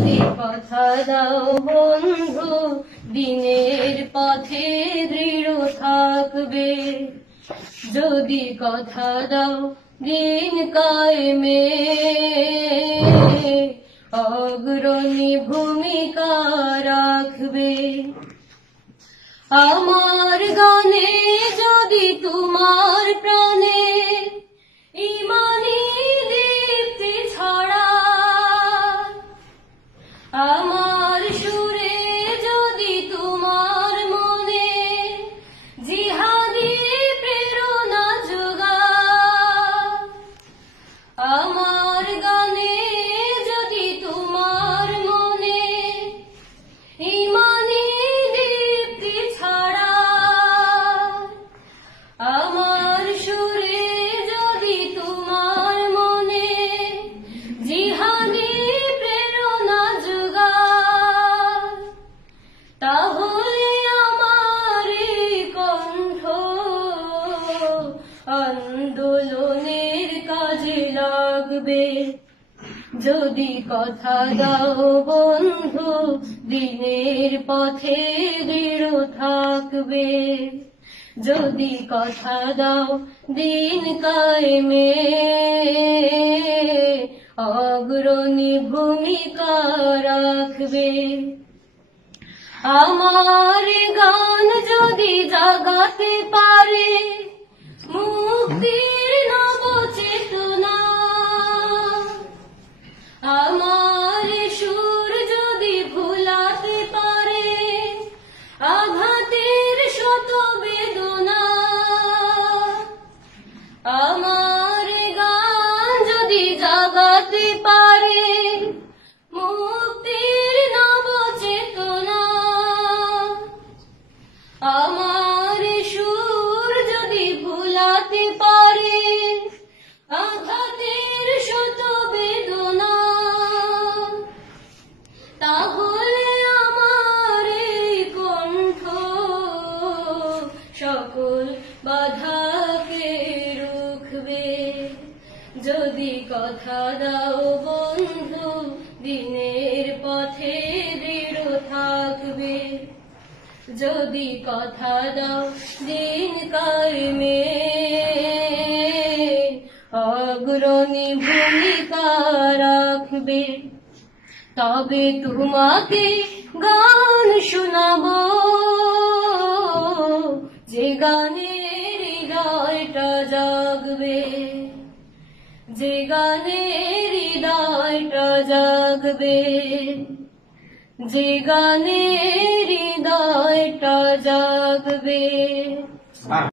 যদি কথা দাও বন্ধু দিনের পথে দৃঢ় থাকবে, যদি কথা দাও দিন কায়েমে অগ্রণী ভূমিকা রাখবে। আমার গানে যদি তোমার প্রাণে ইমানি দীপ্তি ছড়ায়, আমার সুরে যদি তোমার মনে জিহাদি প্রেরণা যোগায়, আমার গানে যদি তোমার মনে ইমানি দীপ্তি ছড়ায়, আমার সুরে যদি তোমার মনে জিহাদি প্রেরণা যোগায়, তাহলে আমার এই কণ্ঠ আন্দোলনের কাজে লাগবে। যদি কথা দাও বন্ধু দিনের পথে দৃঢ় থাকবে, যদি কথা দাও দিন কায়েমে অগ্রণী ভূমিকা রাখবে। আমার গান যদি জাগাতে পারে মুক্তির নব চেতনা, আমার সুর যদি ভুলাতে পারে আঘাতের শত বেদনা, আমার গান যদি জাগাতে পারে মুক্তির নব চেতনা, আমার সুর যদি ভুলাতে পারে আঘাতের শত বেদনা, তাহলে আমার এই কণ্ঠ সকল বাধাকে রুখবে। যদি কথা দাও বন্ধু দিনের পথে দৃঢ় থাকবে, যদি কথা দাও দিন কায়েমে অগ্রণী ভূমিকা রাখবে, তবে তোমাকে গান শোনাবো যে গানে হৃদয়টা জাগবে, যে গানে হৃদয়টা জাগবে, যে গানে হৃদয়টা জাগবে।